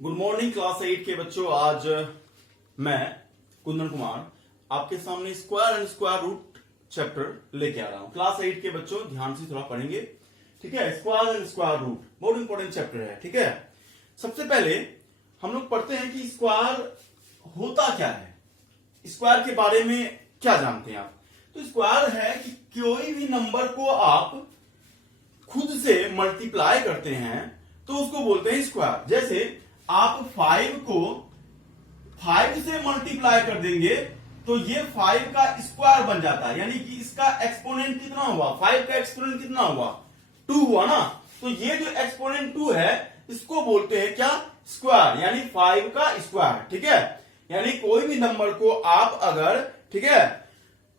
Good morning class 8 के बच्चों। आज मैं कुंदन कुमार आपके सामने square and square root chapter लेके आ रहा हूं। क्लास 8 के बच्चों ध्यान से थोड़ा पढ़ेंगे, ठीक है। स्क्वायर एंड स्क्वायर रूट बहुत इंपॉर्टेंट चैप्टर है, ठीक है। सबसे पहले हम लोग पढ़ते हैं कि स्क्वायर होता क्या है, स्क्वायर के बारे में क्या जानते हैं आप। तो स्क्वायर है कि कोई भी नंबर को आप खुद से मल्टीप्लाई करते हैं तो उसको बोलते हैं स्क्वायर। जैसे आप 5 को 5 से मल्टीप्लाई कर देंगे तो ये 5 का स्क्वायर बन जाता है, यानी कि इसका एक्सपोनेंट कितना हुआ, 5 का एक्सपोनेंट कितना हुआ, 2 हुआ ना। तो ये जो एक्सपोनेंट 2 है इसको बोलते हैं क्या, स्क्वायर, यानी 5 का स्क्वायर, ठीक है। यानी कोई भी नंबर को आप अगर, ठीक है,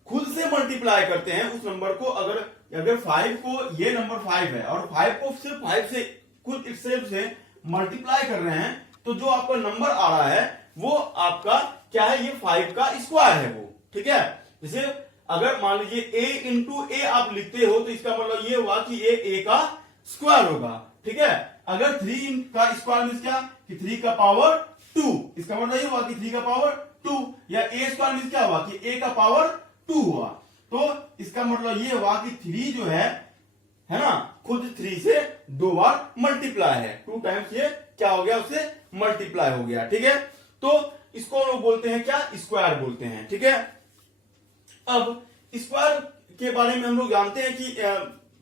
खुद से मल्टीप्लाई करते हैं उस नंबर को, अगर 5 को, ये नंबर 5 है और 5 को सिर्फ 5 से खुद इटसेल्फ से मल्टीप्लाई कर रहे हैं तो जो आपका नंबर आ रहा है वो आपका क्या है, ये 5 का स्क्वायर है वो, ठीक है। जैसे अगर मान लीजिए a इंटू ए आप लिखते हो तो इसका मतलब ये हुआ कि a का स्क्वायर होगा, ठीक है। अगर 3 का स्क्वायर मीन्स क्या कि 3 का पावर 2, इसका मतलब ये हुआ कि 3 का पावर 2, या a स्क्वायर मीन्स क्या हुआ कि a का पावर 2 हुआ। तो इसका मतलब ये हुआ कि 3 जो है ना, खुद 3 से 2 बार मल्टीप्लाई है, 2 टाइम्स ये क्या हो गया, उससे मल्टीप्लाई हो गया, ठीक है। तो इसको लोग बोलते हैं क्या, स्क्वायर बोलते हैं, ठीक है। अब स्क्वायर के बारे में हम लोग जानते हैं कि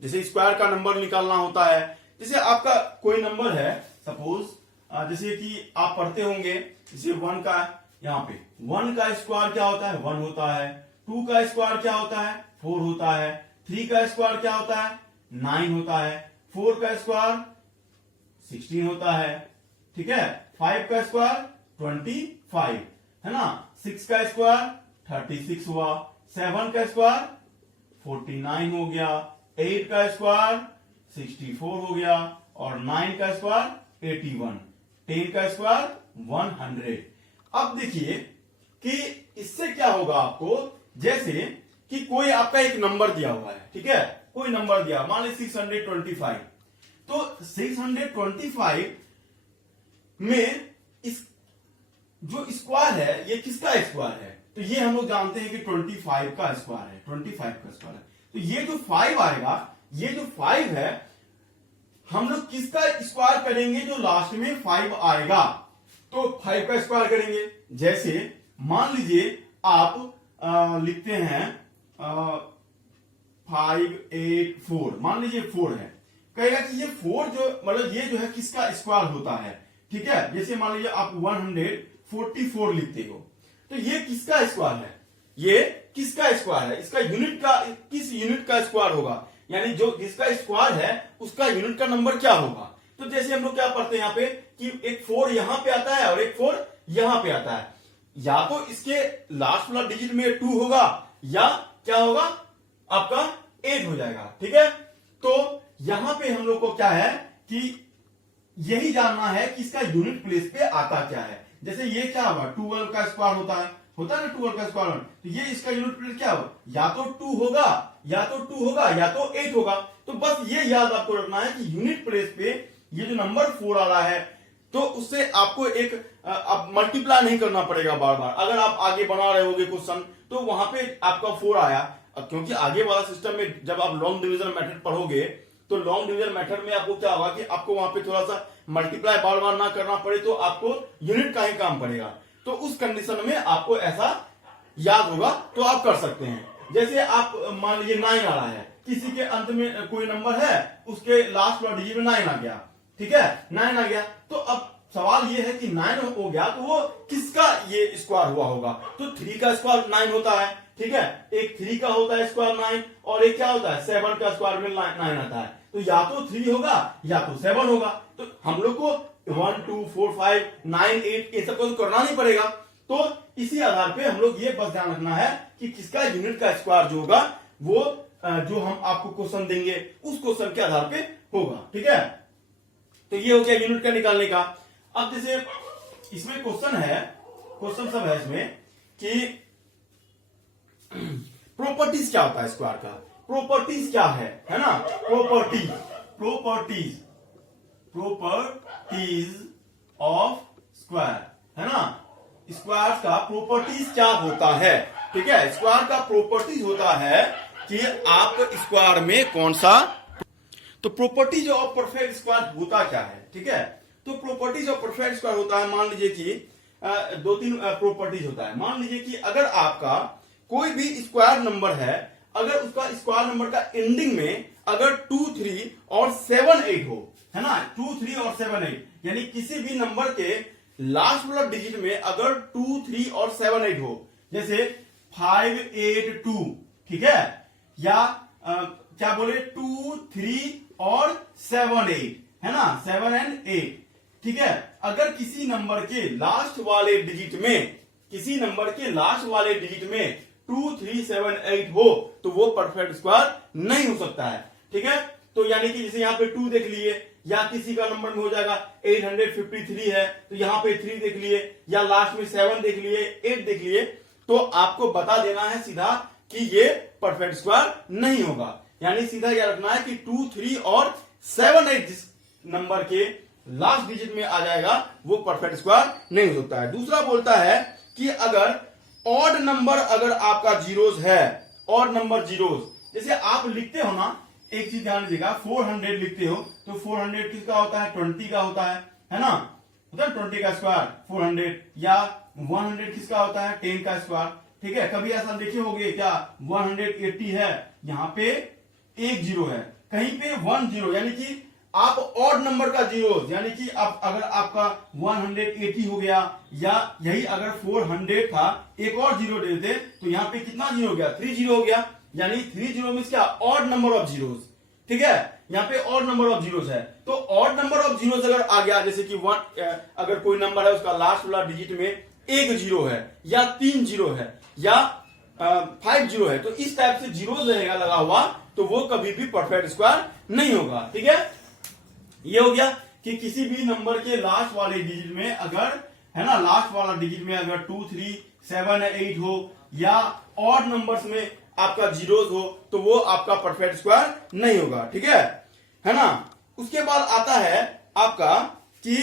जैसे स्क्वायर का नंबर निकालना होता है। जैसे आपका कोई नंबर है, सपोज जैसे कि आप पढ़ते होंगे, जैसे 1 का, यहाँ पे 1 का स्क्वायर क्या होता है, 1 होता है। 2 का स्क्वायर क्या होता है, 4 होता है। 3 का स्क्वायर क्या होता है, 9 होता है। 4 का स्क्वायर 16 होता है, ठीक है। 5 का स्क्वायर 25 है ना। 6 का स्क्वायर 36 हुआ। 7 का स्क्वायर 49 हो गया। 8 का स्क्वायर 64 हो गया और 9 का स्क्वायर 81। 10 का स्क्वायर 100। अब देखिए कि इससे क्या होगा आपको, जैसे कि कोई आपका एक नंबर दिया हुआ है, ठीक है, कोई नंबर दिया, मान लीजिए 625। तो 625 में इस जो स्क्वायर है ये किसका स्क्वायर है, तो ये हम लोग जानते हैं कि 25 का स्क्वायर है, 25 का स्क्वायर है। तो ये जो 5 आएगा, ये जो 5 है, हम लोग किसका स्क्वायर करेंगे, जो लास्ट में 5 आएगा तो 5 का स्क्वायर करेंगे। जैसे मान लीजिए आप लिखते हैं 5 8 4, मान लीजिए 4 है, कहेगा कि ये 4 जो मतलब ये जो है किसका स्क्वायर होता है, ठीक है। जैसे मान लीजिए आप 144 लिखते हो तो ये किसका स्क्वायर है, ये किसका स्क्वायर है, इसका यूनिट का, किस यूनिट का स्क्वायर होगा, यानी जो जिसका स्क्वायर है उसका यूनिट का नंबर क्या होगा। तो जैसे हम लोग क्या पढ़ते हैं यहाँ पे कि एक 4 यहां पे आता है और एक 4 यहां पे आता है, या तो इसके लास्ट वाला डिजिट में 2 होगा या क्या होगा आपका 8 हो जाएगा, ठीक है। तो यहां पे हम लोग को क्या है कि यही जानना है कि इसका यूनिट प्लेस पे आता क्या है। जैसे ये क्या होगा, 12 का स्क्वायर होता है ना 12 का स्क्वायर, तो ये इसका यूनिट प्लेस क्या होगा, या तो 2 होगा या तो 2 होगा या तो 8 होगा। तो बस ये याद आपको रखना है कि यूनिट प्लेस पे ये जो नंबर 4 आ रहा है तो उससे आपको एक अब मल्टीप्लाई नहीं करना पड़ेगा बार बार। अगर आप आगे बना रहे होगे क्वेश्चन तो वहां पे आपका 4 आया, क्योंकि आगे वाला सिस्टम में जब आप लॉन्ग डिवीजन मेथड पढ़ोगे तो लॉन्ग डिवीजन मेथड में आपको क्या होगा कि आपको वहां पे थोड़ा सा मल्टीप्लाई बार बार ना करना पड़े, तो आपको यूनिट का ही काम पड़ेगा। तो उस कंडीशन में आपको ऐसा याद होगा तो आप कर सकते हैं। जैसे आप मान लीजिए 9 आ रहा है, किसी के अंत में कोई नंबर है, उसके लास्ट वाला डिजिट में 9 आ गया, ठीक है, 9 आ गया, तो अब सवाल ये है कि 9 हो गया तो वो किसका ये स्क्वायर हुआ होगा। तो 3 का स्क्वायर 9 होता है, ठीक है, एक 3 का होता है स्क्वायर 9 और एक क्या होता है 7 का स्क्वायर में 9 आता है। तो या तो 3 होगा या तो 7 होगा। तो हम लोग को 1 2 4 5 9 8 ये सब तो करना नहीं पड़ेगा। तो इसी आधार पे हम लोग ये बस ध्यान रखना है कि किसका यूनिट का स्क्वायर जो होगा वो जो हम आपको क्वेश्चन देंगे उस क्वेश्चन के आधार पे होगा, ठीक है। तो ये हो गया यूनिट का निकालने का। अब जैसे इसमें क्वेश्चन है, क्वेश्चन सब है इसमें कि प्रॉपर्टीज क्या होता है स्क्वायर का, प्रॉपर्टीज क्या है ना, प्रॉपर्टीज ऑफ स्क्वायर, है ना। स्क्वायर का प्रॉपर्टीज क्या होता है, ठीक है। स्क्वायर का प्रॉपर्टीज होता है कि आप स्क्वायर में कौन सा, तो प्रॉपर्टीज ऑफ परफेक्ट स्क्वायर होता क्या है, ठीक है। तो प्रॉपर्टीज ऑफ परफेक्ट स्क्वायर होता है, मान लीजिए कि दो तीन प्रॉपर्टीज होता है। मान लीजिए कि अगर आपका कोई भी स्क्वायर नंबर है, अगर उसका स्क्वायर नंबर का एंडिंग में अगर 2, 3 और 7, 8 हो, है ना, 2, 3 और 7, 8, यानी किसी भी नंबर के लास्ट वाला डिजिट में अगर 2, 3 और 7, 8 हो, जैसे 5, 8, 2, ठीक है, या क्या बोले 2, 3 और 7, 8, है ना, 7 एंड 8, ठीक है। अगर किसी नंबर के लास्ट वाले डिजिट में, किसी नंबर के लास्ट वाले डिजिट में 2, 3, 7, 8 हो, तो वो परफेक्ट स्क्वायर नहीं हो सकता है, ठीक है। तो यानी कि जैसे यहाँ पे 2 देख लिए, या किसी का नंबर में हो जाएगा 853 है, तो यहाँ पे 3 देख लिए, या लास्ट में 7 देख लिए, 8 देख लिए, तो आपको बता देना है सीधा कि ये परफेक्ट स्क्वायर नहीं होगा। यानी सीधा यह रखना है कि 2, 3 और 7, 8 जिस नंबर के लास्ट डिजिट में आ जाएगा वो परफेक्ट स्क्वायर नहीं हो सकता है। दूसरा बोलता है कि अगर ऑड नंबर अगर आपका जीरोस है, ऑड नंबर जीरोस, जैसे आप लिखते हो ना, एक चीज ध्यान दीजिएगा, 400 लिखते हो तो 400 किसका होता है, 20 का होता है ना, मतलब 20 का स्क्वायर 400, या 100 किसका होता है, 10 का स्क्वायर, ठीक है। कभी ऐसा देखे होगे क्या, 180 है, यहाँ पे एक जीरो है, कहीं पे 1 जीरो, यानी कि आप ऑड नंबर का जीरो, यानी कि आप अगर आपका 180 हो गया, या यही अगर 400 था, एक और जीरो दे देते तो यहाँ पे कितना जीरो हो गया, 3 जीरो हो गया, यानी 3 जीरो मींस क्या, ऑड नंबर ऑफ जीरोस, ठीक है। यहाँ पे ऑड नंबर ऑफ जीरोस है, तो ऑड नंबर ऑफ जीरोस अगर आ गया, जैसे कि अगर कोई नंबर है उसका लास्ट वाला डिजिट में 1 जीरो है, या 3 जीरो है, या 5 जीरो है, तो इस टाइप से जीरो रहेगा लगा हुआ, तो वो कभी भी परफेक्ट स्क्वायर नहीं होगा, ठीक है। ये हो गया कि किसी भी नंबर के लास्ट वाले डिजिट में अगर, है ना, लास्ट वाला डिजिट में अगर 2, 3, 7, 8 हो, या ऑड नंबर्स में आपका जीरोस हो, तो वो आपका परफेक्ट स्क्वायर नहीं होगा, ठीक है ना। उसके बाद आता है आपका कि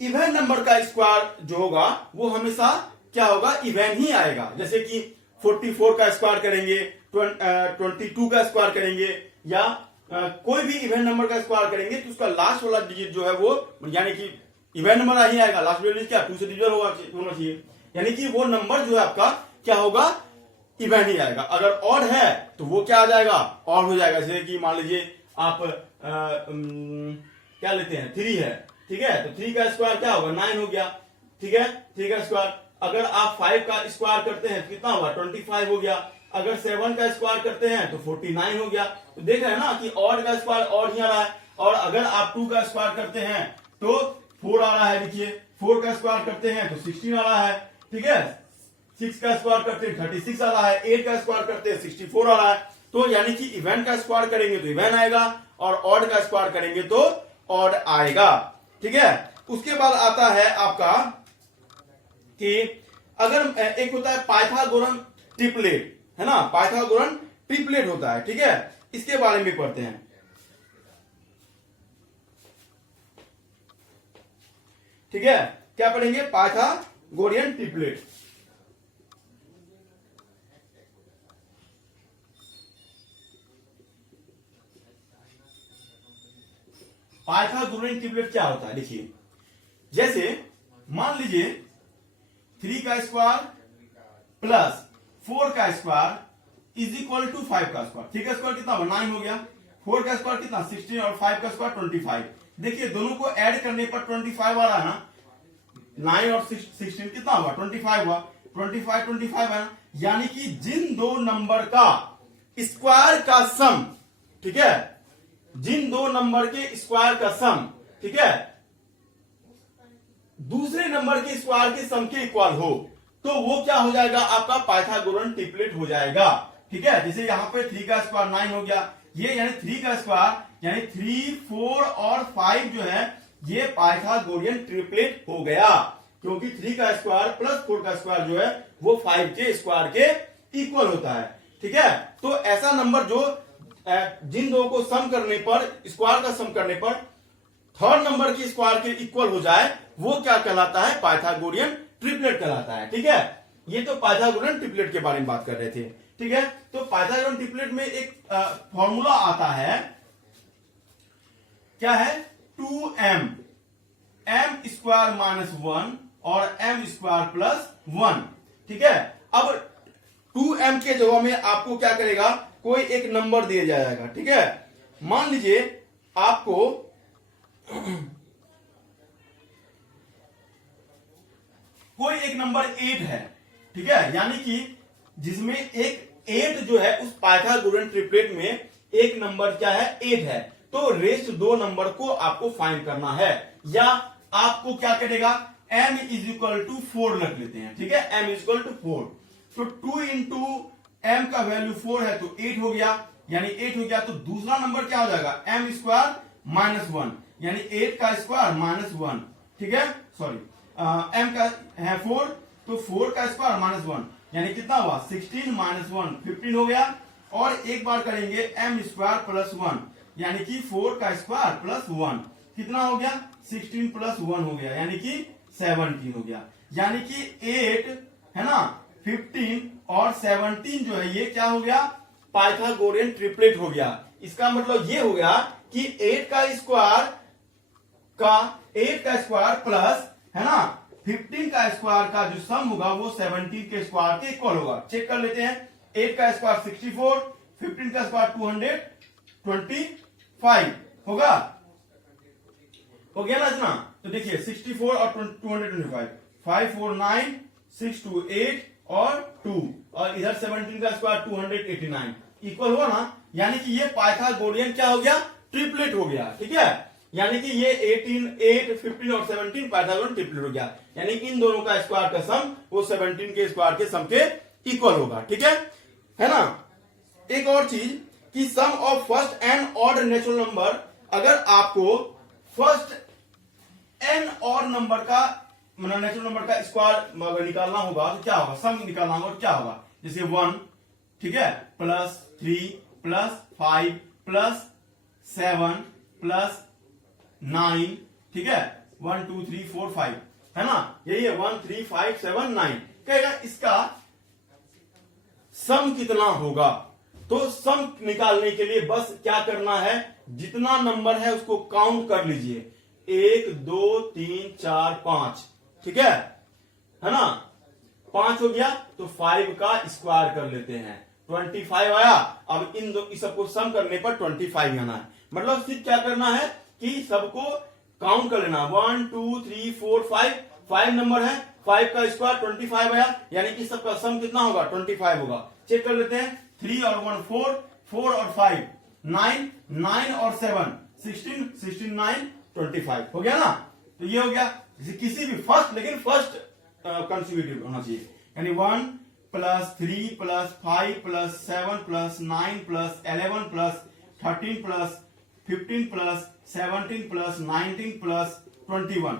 इवन नंबर का स्क्वायर जो होगा वो हमेशा क्या होगा, इवन ही आएगा। जैसे कि 44 का स्क्वायर करेंगे, 22 का स्क्वायर करेंगे, या कोई भी इवन नंबर का स्क्वायर करेंगे तो उसका लास्ट वाला डिजिट जो है वो, यानी कि इवन नंबर ही आएगा, लास्ट वाला डिजिट क्या 2 से डिविजन होना चाहिए, यानी कि वो नंबर जो है आपका क्या होगा, इवन ही आएगा। अगर ऑड है तो वो क्या आ जाएगा, ऑड हो जाएगा। जैसे कि मान लीजिए आप क्या लेते हैं, 3 है, ठीक है, तो 3 का स्क्वायर क्या होगा, 9 हो गया, ठीक है, 3 का स्क्वायर। अगर आप 5 का स्क्वायर करते हैं तो कितना होगा, 25 हो गया। अगर 7 का स्क्वायर करते हैं तो 49 हो गया। तो देख रहे हैं ना कि ऑड का स्क्वायर ऑड ही आ रहा है, और अगर आप 2 का स्क्वायर करते हैं तो 4 आ रहा है, देखिए 4 का स्क्वायर करते हैं तो 16 आ रहा है, ठीक है, 6 का स्क्वायर करते हैं 36 आ रहा है, 8 का स्क्वायर करते हैं 64 आ रहा है। तो यानी कि इवन का स्क्वायर करेंगे तो इवन आएगा, और ऑड का स्क्वायर करेंगे तो ऑड आएगा, ठीक है। उसके बाद आता है आपका कि अगर एक होता है पाइथागोरन ट्रिपलेट, है ना, पाइथागोरन ट्रिपलेट होता है, ठीक है, इसके बारे में पढ़ते हैं। ठीक है, क्या पढ़ेंगे, पाइथागोरियन ट्रिपलेट। पाइथागोरियन ट्रिपलेट क्या होता है, देखिए, जैसे मान लीजिए 3 का स्क्वायर प्लस 4 का स्क्वायर इज इक्वल टू 5 का स्क्वायर। 3 का स्क्वायर कितना हुआ, 9 हो गया, 4 का स्क्वायर कितना 16, और 5 का स्क्वायर 25। देखिए दोनों को ऐड करने पर 25 आ रहा है ना, 9 और 16 कितना हुआ, 25 हुआ, 25 है ना, यानी कि जिन दो नंबर का स्क्वायर का सम, ठीक है, जिन दो नंबर के स्क्वायर का सम, ठीक है, दूसरे नंबर के स्क्वायर के सम के इक्वल हो, तो वो क्या हो जाएगा, आपका पाइथागोरन ट्रिपलेट हो जाएगा, ठीक है। जैसे यहां पे 3 का स्क्वायर 9 हो गया, ये यानी 3 का स्क्वायर यानी 3, 4 और 5 जो है ये पाइथागोरियन ट्रिपलेट हो गया, क्योंकि 3 का स्क्वायर प्लस 4 का स्क्वायर जो है वो 5 के स्क्वायर के इक्वल होता है, ठीक है। तो ऐसा नंबर जो जिन दो को सम करने पर, स्क्वायर का सम करने पर थर्ड नंबर के स्क्वायर के इक्वल हो जाए वो क्या कहलाता है, पाइथागोरियन ट्रिपलेट कहलाता है। ठीक है, ये तो पाइथागोरियन ट्रिपलेट के बारे में बात कर रहे थे। ठीक है, तो पाइथागोरियन ट्रिपलेट में एक फॉर्मूला आता है, क्या है, 2m m स्क्वायर माइनस 1 और m स्क्वायर प्लस 1। ठीक है, अब 2m के जगह में आपको क्या करेगा, कोई एक नंबर दिया जाएगा। ठीक है, मान लीजिए आपको कोई एक नंबर 8 है। ठीक है, यानी कि जिसमें एक 8 जो है उस पाइथागोरियन ट्रिपलेट में एक नंबर क्या है, 8 है। तो रेस्ट 2 नंबर को आपको फाइंड करना है, या आपको क्या करेगा, m इज इक्वल टू 4 रख लेते हैं। ठीक है, m इज इक्वल टू 4, तो 2 इंटू m का वैल्यू 4 है तो 8 हो गया, यानी 8 हो गया। तो दूसरा नंबर क्या हो जाएगा, m स्क्वायर माइनस 1, यानी 8 का स्क्वायर माइनस 1। ठीक है, सॉरी, m का है 4, तो 4 का स्क्वायर माइनस 1, यानी कितना हुआ, 16 माइनस 1 15 हो गया। और एक बार करेंगे m स्क्वायर प्लस 1, यानी कि 4 का स्क्वायर प्लस 1, कितना हो गया, 16 प्लस 1 हो गया, यानी कि 17 हो गया। यानी कि 8 है ना, 15 और 17 जो है ये क्या हो गया, पाइथागोरियन ट्रिपलेट हो गया। इसका मतलब ये हो गया कि 8 का स्क्वायर प्लस है ना 15 का स्क्वायर का जो सम होगा वो 17 के स्क्वायर के इक्वल होगा। चेक कर लेते हैं, 8 का स्क्वायर 64, 15 का स्क्वायर 225 होगा, हो गया ना इतना। तो देखिए 64 और 225, 5 4 9 6 2 8 और 2, और इधर 17 का स्क्वायर 289 इक्वल हुआ ना, यानी कि ये पाइथागोरियन क्या हो गया, ट्रिपलेट हो गया। ठीक है, यानी कि ये 8 15 और 17 पाइथागोरियन ट्रिपलेट हो गया, यानी इन दोनों का स्क्वायर का सम वो 17 के स्क्वायर के सम के इक्वल होगा। ठीक है ना। एक और चीज कि sum of first n odd natural number, अगर आपको फर्स्ट एन और नंबर का मतलब नेचुरल नंबर का स्क्वायर निकालना होगा तो क्या होगा, सम निकालना होगा तो क्या होगा, जैसे 1, ठीक है, प्लस 3 प्लस 5 प्लस 7 प्लस 9, ठीक है, 1 2 3 4 5 है ना, यही है 1 3 5 7 9। कहेगा इसका सम कितना होगा, तो सम निकालने के लिए बस क्या करना है, जितना नंबर है उसको काउंट कर लीजिए, 1 2 3 4 5, ठीक है ना, 5 हो गया तो 5 का स्क्वायर कर लेते हैं, 25 आया। अब इन दो इस सबको सम करने पर 25 आना है, मतलब सिर्फ क्या करना है कि सबको काउंट कर लेना, 1 2 3 4 5 नंबर है, 5 का स्क्वायर 25 आया, यानी कि सबका सम कितना होगा, 25 होगा। चेक कर लेते हैं, 3 और 1 4, 4 और 5 9, 9 और 7 16, 16 9 25 हो गया ना। तो ये हो गया किसी भी फर्स्ट, लेकिन फर्स्ट कंसेक्यूटिव होना चाहिए, यानी 1 plus 3 plus 5 plus 7 plus 9 plus 11 plus 13 plus 15 plus 17 plus 19 plus 21,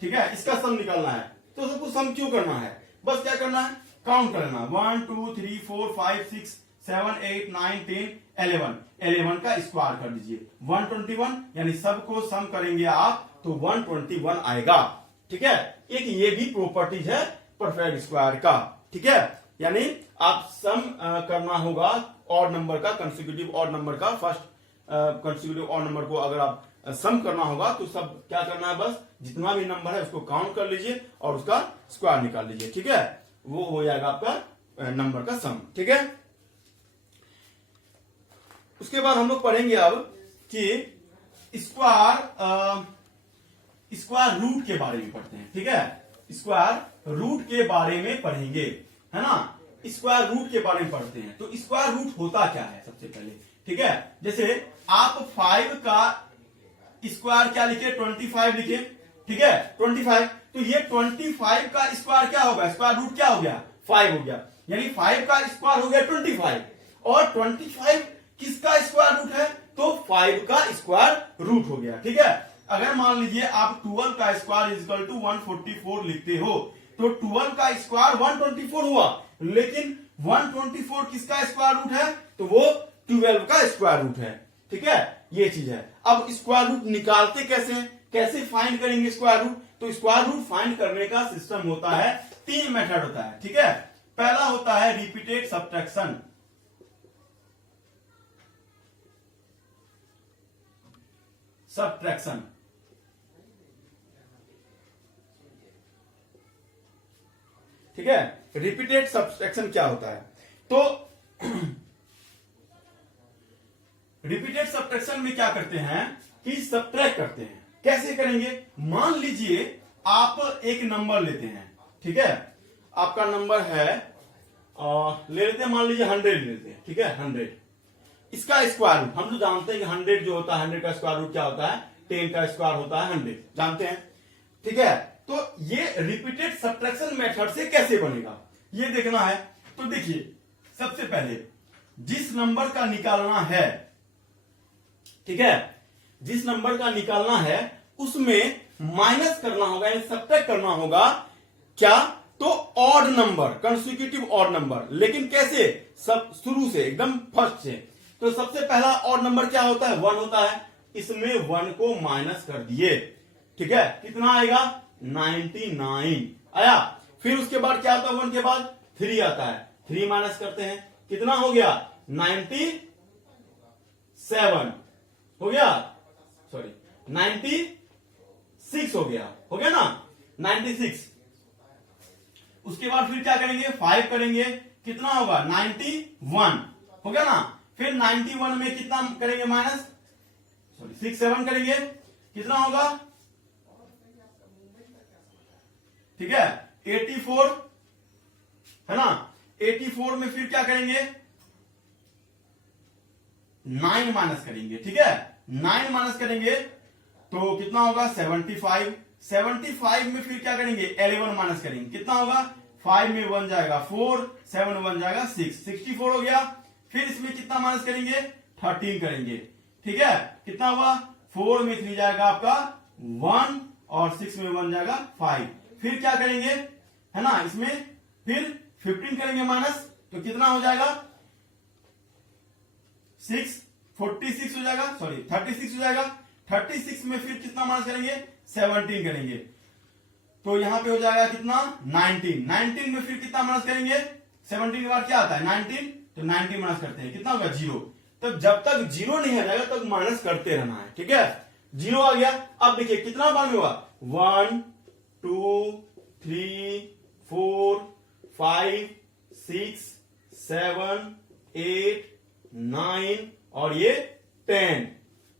ठीक है, इसका सम निकालना है। तो सबको सम क्यों करना है, बस क्या करना है, काउंट करना, 1 2 3 4 5 6 7 8 9 10 11 का स्क्वायर कर दीजिए, 121, यानी सबको सम करेंगे आप तो 121 आएगा। ठीक है, एक ये भी प्रॉपर्टीज है परफेक्ट स्क्वायर का। ठीक है, यानी आप सम करना होगा ऑड नंबर का, कंसेक्यूटिव ऑड नंबर का, फर्स्ट कंसेक्यूटिव ऑड नंबर को अगर आप सम करना होगा तो सब क्या करना है, बस जितना भी नंबर है उसको काउंट कर लीजिए और उसका स्क्वायर निकाल लीजिए। ठीक है, वो हो जाएगा आपका नंबर का सम। ठीक है, उसके बाद हम लोग पढ़ेंगे अब कि स्क्वायर रूट के बारे में पढ़ते हैं। ठीक है, स्क्वायर रूट के बारे में पढ़ेंगे, है ना, स्क्वायर रूट के बारे में पढ़ते हैं। तो स्क्वायर रूट होता क्या है सबसे पहले, ठीक है, जैसे आप 5 का स्क्वायर क्या लिखे, 25 लिखे, ठीक है, 25, तो ये 25 का स्क्वायर क्या होगा, स्क्वायर रूट क्या हो गया, 5 हो गया, यानी 5 का स्क्वायर हो गया 25, और 25 किसका स्क्वायर रूट है, तो 5 का स्क्वायर रूट हो गया। ठीक है, अगर मान लीजिए आप 12 का स्क्वायर इज इक्वल टू 144 लिखते हो, तो 12 का स्क्वायर 124 हुआ, लेकिन 124 किसका स्क्वायर रूट है, तो वो 12 का स्क्वायर रूट है। ठीक है, ये चीज है। अब स्क्वायर रूट निकालते कैसे हैं, कैसे फाइंड करेंगे स्क्वायर रूट? तो स्क्वायर रूट फाइंड करने का सिस्टम होता है, 3 मेथड होता है, ठीक है। पहला होता है रिपीटेड सब्ट्रैक्शन, ठीक है। रिपीटेड सब्ट्रैक्शन क्या होता है? तो रिपीटेड सब्ट्रैक्शन में क्या करते हैं कि सब्ट्रैक्ट करते हैं। कैसे करेंगे? मान लीजिए आप एक नंबर लेते हैं, ठीक है। आपका नंबर है ले लेते हैं, मान लीजिए 100 ले लेते हैं, ठीक है। 100 इसका स्क्वायर रूट हम तो जानते हैं कि 100 जो होता है, 100 का स्क्वायर रूट क्या होता है? 10 का स्क्वायर होता है 100, जानते हैं, ठीक है। तो ये रिपीटेड सब्ट्रैक्शन मेथड से कैसे बनेगा ये देखना है। तो देखिए, सबसे पहले जिस नंबर का निकालना है, ठीक है, जिस नंबर का निकालना है उसमें माइनस करना होगा, यानी सब्ट्रैक्ट करना होगा क्या? तो odd number, consecutive odd number. लेकिन कैसे? सब शुरू से, एकदम फर्स्ट से। तो सबसे पहला ऑड नंबर क्या होता है? 1 होता है। इसमें 1 को माइनस कर दिए, ठीक है। कितना आएगा? 99 आया। फिर उसके बाद क्या आता है? 1 के बाद 3 आता है, 3 माइनस करते हैं, कितना हो गया? 97 हो गया, सॉरी 96 हो गया ना, 96। उसके बाद फिर क्या करेंगे? 5 करेंगे, कितना होगा? 91 हो गया ना। फिर 91 में कितना करेंगे माइनस? सॉरी 6 7 करेंगे, कितना होगा? ठीक है, 84 है ना। 84 में फिर क्या करेंगे? 9 माइनस करेंगे, ठीक है। 9 माइनस करेंगे तो कितना होगा? 75। 75 में फिर क्या करेंगे? 11 माइनस करेंगे, कितना होगा? 5 में 1 जाएगा 4, 7 1 जाएगा 6, 64 हो गया। फिर इसमें कितना माइनस करेंगे? 13 करेंगे, ठीक है। कितना हुआ? 4 में 3 जाएगा आपका 1 और 6 में 1 जाएगा 5। फिर क्या करेंगे, है ना, इसमें फिर 15 करेंगे माइनस, तो कितना हो जाएगा? 46 हो जाएगा, सॉरी 36 हो जाएगा। 36 में फिर कितना माइनस करेंगे? 17 करेंगे, तो यहां पे हो जाएगा कितना? 19। 19 में फिर कितना माइनस करेंगे? 17 के बाद क्या आता है? 19, तो 19 माइनस करते हैं, कितना होगा? 0। तब जब तक 0 नहीं आ जाएगा तब माइनस करते रहना है, ठीक है। 0 आ गया। अब देखिए कितना बार में हुआ? 1 2 3 4 5 6 7 8 9 और ये 10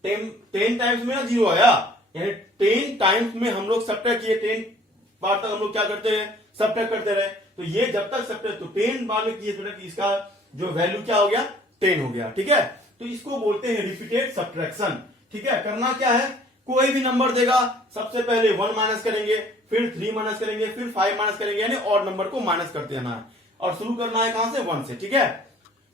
टाइम्स में ना 0 आया, यानी 10 टाइम्स में हम लोग सब्ट्रैक्ट किए। 10 बार तक हम लोग क्या करते हैं? सब्ट्रैक्ट करते रहे। तो ये जब तक सब्ट्रैक्ट, तो 10 बार में किए तो इसका जो वैल्यू क्या हो गया? 10 हो गया, ठीक है। तो इसको बोलते हैं रिपीटेड सब्ट्रैक्शन, ठीक है। करना क्या है? कोई भी नंबर देगा, सबसे पहले 1 माइनस करेंगे, फिर 3 माइनस करेंगे, फिर 5 माइनस करेंगे, यानी ऑड नंबर को माइनस करते रहना है। और शुरू करना है कहां से? 1 से, ठीक है।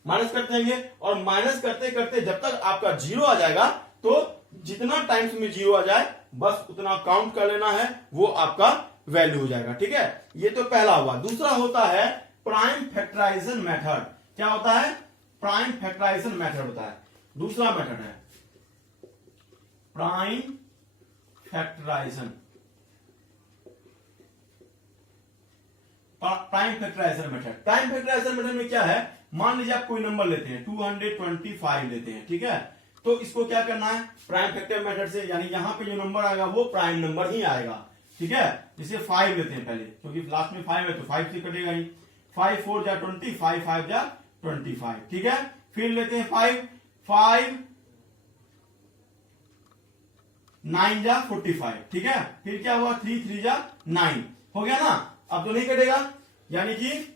माइनस करते रहेंगे और माइनस करते करते जब तक आपका 0 आ जाएगा, तो जितना टाइम्स में 0 आ जाए बस उतना काउंट कर लेना है, वो आपका वैल्यू हो जाएगा, ठीक है। ये तो पहला हुआ। दूसरा होता है प्राइम फैक्टराइजेशन मेथड। क्या होता है? प्राइम फैक्टराइजेशन मेथड होता है। दूसरा मेथड है prime factorization. Prime factorization method. Prime factorization method में क्या है? मान लीजिए आप कोई नंबर लेते हैं, 225 लेते हैं, ठीक है। तो इसको क्या करना है? प्राइम फैक्टर मेथड से, यानी यहां पे जो नंबर आएगा वो प्राइम नंबर ही आएगा, ठीक है। जैसे 5 लेते हैं पहले, क्योंकि लास्ट में 5 है तो 5 से कटेगा ही। 5 4 जा 20, 5 5 जा 25, ठीक है। फिर लेते हैं 5 9 जा 45, ठीक है। फिर क्या हुआ? 3 3 जा 9 हो गया ना। अब तो नहीं कटेगा, यानी कि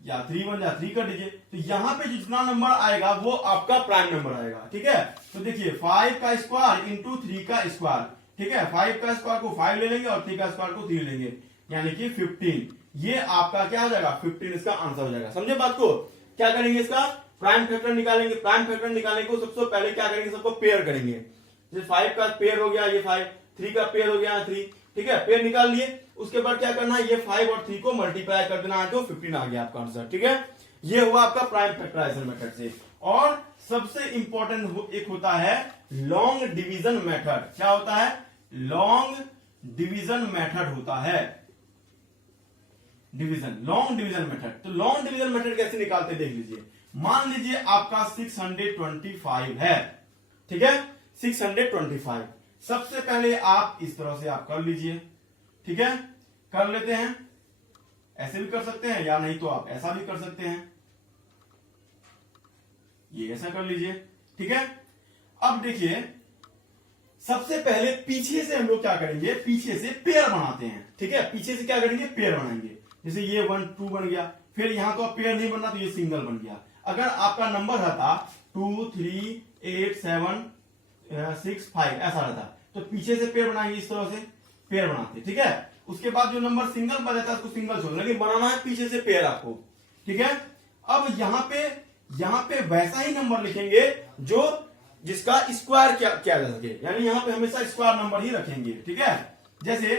या 3 1 जा 3 कर दीजिए। तो यहां पे जितना नंबर आएगा वो आपका प्राइम नंबर आएगा, ठीक है। तो देखिए 5 का स्क्वायर इंटू 3 का स्क्वायर, ठीक है। 5 का स्क्वायर को 5 ले लेंगे और 3 का स्क्वायर को 3 लेंगे, यानी कि 15। ये आपका क्या हो जाएगा? 15 इसका आंसर हो जाएगा। समझे बात को? क्या करेंगे? इसका प्राइम फैक्टर निकालेंगे। प्राइम फैक्टर निकालने को सबसे पहले क्या करेंगे? सबको पेयर करेंगे। जैसे 5 का पेयर हो गया ये 5, 3 का पेयर हो गया 3, ठीक है। पेयर निकाल लिए। उसके बाद क्या करना है? ये 5 और 3 को मल्टीप्लाई कर देना है, तो 15 आ गया आपका आंसर, ठीक है। ये हुआ आपका प्राइम फैक्टराइजेशन मेथड से। और सबसे इंपॉर्टेंट एक होता है लॉन्ग डिवीजन मेथड। क्या होता है? लॉन्ग डिवीजन मेथड होता है। Division, long division method. तो लॉन्ग डिवीजन मेथड कैसे निकालते देख लीजिए। मान लीजिए आपका 625 है, ठीक है, 625। सबसे पहले आप इस तरह से आप कर लीजिए, ठीक है, कर लेते हैं। ऐसे भी कर सकते हैं या नहीं तो आप ऐसा भी कर सकते हैं, ये ऐसा कर लीजिए, ठीक है। अब देखिए सबसे पहले पीछे से हम लोग क्या करेंगे, पीछे से पेयर बनाते हैं, ठीक है। पीछे से क्या करेंगे, पेयर बनाएंगे। जैसे ये 1 2 बन गया, फिर यहां तो पेयर नहीं बनना तो ये सिंगल बन गया। अगर आपका नंबर रहता 2 3 8 7 6 5 ऐसा रहता तो पीछे से पेयर बनाएंगे, इस तरह से पेयर बनाते, ठीक है। उसके बाद जो नंबर सिंगल बन जाता है उसको सिंगल छोड़, लेकिन बनाना है पीछे से पेयर आपको, ठीक है। अब यहां पे वैसा ही नंबर लिखेंगे जो जिसका स्क्वायर किया जा सके, यानी यहां पे हमेशा स्क्वायर नंबर ही रखेंगे, ठीक है। जैसे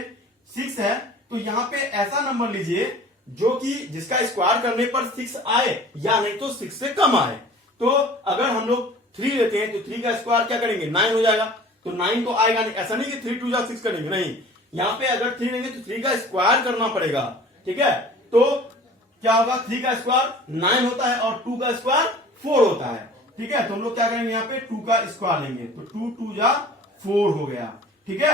6 है तो यहां पे ऐसा नंबर लीजिए जो कि जिसका स्क्वायर करने पर 6 आए या नहीं तो 6 से कम आए। तो अगर हम लोग 3 लेते हैं तो 3 का स्क्वायर क्या करेंगे, 9 हो जाएगा। तो 9 तो आएगा नहीं, ऐसा नहीं कि 3 2 जा 6 करेंगे, नहीं। यहां पे अगर 3 लेंगे तो 3 का स्क्वायर करना पड़ेगा, ठीक है। तो क्या होगा, 3 का स्क्वायर 9 होता है और 2 का स्क्वायर 4 होता है, ठीक है। तो हम लोग क्या करेंगे, यहाँ पे 2 का स्क्वायर लेंगे तो 2 2 जा 4 हो गया, ठीक है।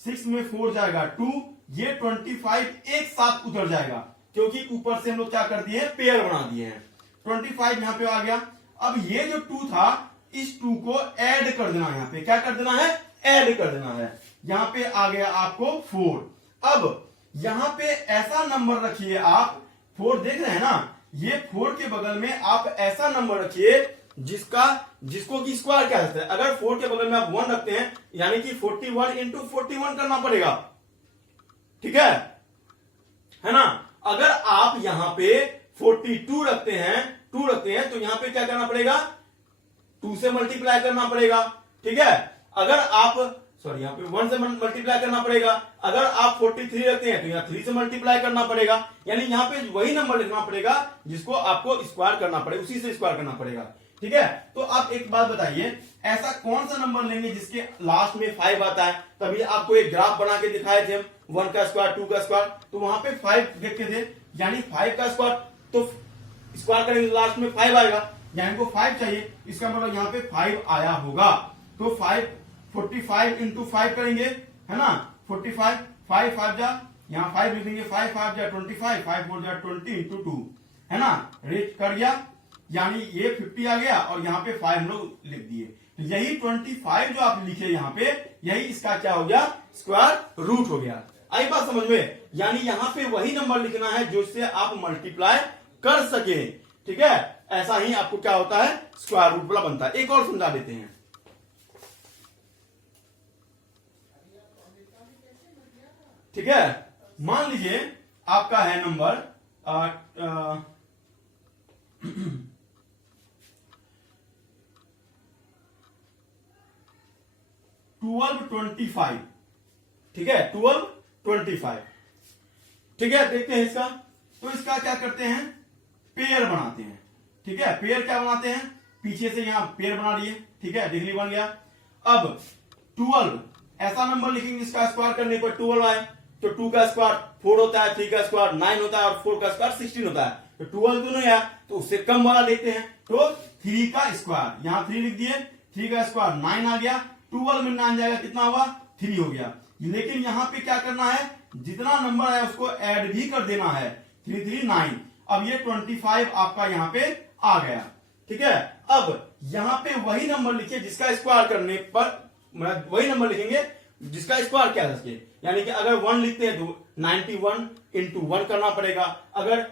6 में 4 जाएगा 2, ये 25 एक साथ उतर जाएगा क्योंकि ऊपर से हम लोग क्या कर दिए हैं, पेयर बना दिए हैं। 25 यहां पे आ गया। अब ये जो 2 था इस 2 को ऐड कर देना, यहां पे क्या कर देना है, ऐड कर देना है। यहां पे आ गया आपको 4। अब यहां पे ऐसा नंबर रखिए आप, 4 देख रहे हैं ना, ये 4 के बगल में आप ऐसा नंबर रखिए जिसको की स्क्वायर क्या होता है। अगर 4 के बगल में आप 1 रखते हैं यानी कि 41 इंटू 41 करना पड़ेगा, ठीक है ना। अगर आप यहां पे 42 रखते हैं तो यहां पे क्या करना पड़ेगा, 2 से मल्टीप्लाई करना पड़ेगा, ठीक है। अगर आप यहाँ पे 1 से मल्टीप्लाई करना पड़ेगा। अगर आप 43 रखते हैं तो यहाँ 3 से मल्टीप्लाई करना पड़ेगा, यानी यहाँ पे वही नंबर लिखना पड़ेगा जिसको आपको स्क्वायर करना पड़ेगा, उसी से स्क्वायर करना पड़ेगा, ठीक है। तो आप एक बात बताइए, ऐसा कौन सा नंबर लेंगे जिसके लास्ट में 5 आता है। तभी आपको एक ग्राफ बना के दिखाए थे हम, 1 का स्क्वायर 2 का स्क्वायर, तो वहां पे 5 देखते थे, यानी 5 का स्क्वायर तो स्क्वायर करेंगे लास्ट में 5 आएगा, यानी को 5 चाहिए, इसका मतलब यहाँ पे 5 आया होगा। तो 45 इंटू 5 करेंगे, है ना। 45 5 5 जा, यहाँ 5 लिखेंगे, 5 5 जा 25, 5 4 जा 20 इंटू 2, है ना। रेट कर गया, यानी ये 50 आ गया और यहाँ पे 5 हम लोग लिख दिए। तो यही 25 जो आप लिखे यहाँ पे, यही इसका क्या हो गया, स्क्वायर रूट हो गया। आई बात समझ में, यानी यहाँ पे वही नंबर लिखना है जो इससे आप मल्टीप्लाई कर सके, ठीक है। ऐसा ही आपको क्या होता है, स्क्वायर रूट वाला बनता है। एक और समझा देते हैं, ठीक है। मान लीजिए आपका है नंबर 1225, ठीक है, 1225, ठीक है। देखते हैं इसका, तो इसका क्या करते हैं, पेयर बनाते हैं, ठीक है। पेयर क्या बनाते हैं, पीछे से यहां पेयर बना लिए, ठीक है, डिग्री बन गया। अब 12 ऐसा नंबर लिखेंगे जिसका स्क्वायर करने पर 12 आए, तो 2 का स्क्वायर 4 होता है, 3 का स्क्वायर 9 होता है और 4 का स्क्वायर 16 होता है। तो 12 तो नहीं आया तो उससे कम वाला लेते हैं, तो 3 का स्क्वायर, यहां 3 लिख दिए, 3 का स्क्वायर 9 आ गया, 12 में 9 जाएगा, कितना हुआ, 3 हो गया। लेकिन यहां पे क्या करना है, जितना नंबर है उसको ऐड भी कर देना है, 3 3 9। अब ये 25 आपका यहां पे आ गया, ठीक है। अब यहां पे वही नंबर लिखिए जिसका स्क्वायर करने पर, वही नंबर लिखेंगे जिसका स्क्वायर क्या है, यानी कि अगर 1 लिखते हैं तो 91 इंटू 1 करना पड़ेगा। अगर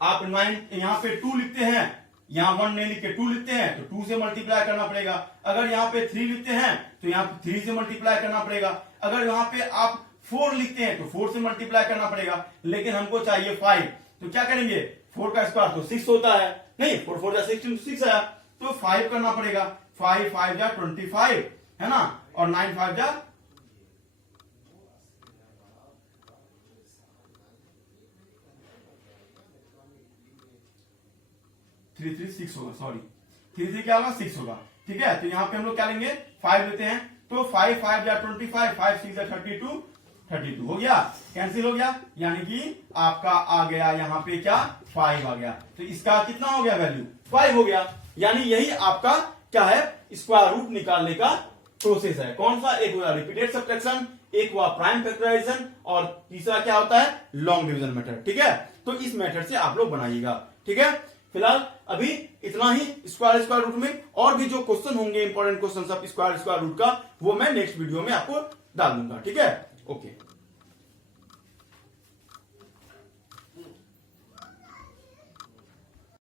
आप 9 यहां पे 2 लिखते हैं, यहां 1 नहीं लिख के 2 लिखते हैं तो 2 से मल्टीप्लाई करना पड़ेगा। अगर यहां पे 3 लिखते हैं तो यहां पे 3 से मल्टीप्लाई करना पड़ेगा। अगर यहां पे आप 4 लिखते हैं तो 4 से मल्टीप्लाई करना पड़ेगा। लेकिन हमको चाहिए 5, तो क्या करेंगे, 4 का स्क्वायर तो 6 होता है, नहीं 4 4 जा 16 तो 6 आया, तो 5 करना पड़ेगा। 5 5 जा 25, है ना, और 9 5 जा 3 3 6 होगा, सॉरी 3 3 क्या होगा, 6 होगा, ठीक है। तो यहां पे हम लोग क्या लेंगे, 5 लेते हैं, तो 5 5 या 25, 5 6 या 32, 32 हो गया, कैंसिल हो गया, यानी कि आपका आ गया यहाँ पे क्या 5 आ गया। तो इसका कितना हो गया वैल्यू 5 हो गया। यानी यही आपका क्या है स्क्वायर रूट निकालने का प्रोसेस है। कौन सा, एक हुआ रिपीटेड सब्ट्रैक्शन, एक हुआ प्राइम फैक्टराइजेशन, और तीसरा क्या होता है लॉन्ग डिवीजन मेथड। ठीक है, तो इस मेथड से आप लोग बनाइएगा। ठीक है, फिलहाल अभी इतना ही स्क्वायर रूट में। और भी जो क्वेश्चन होंगे इंपॉर्टेंट क्वेश्चन सब स्क्वायर रूट का, वो मैं नेक्स्ट वीडियो में आपको डाल दूंगा। ठीक है, ओके।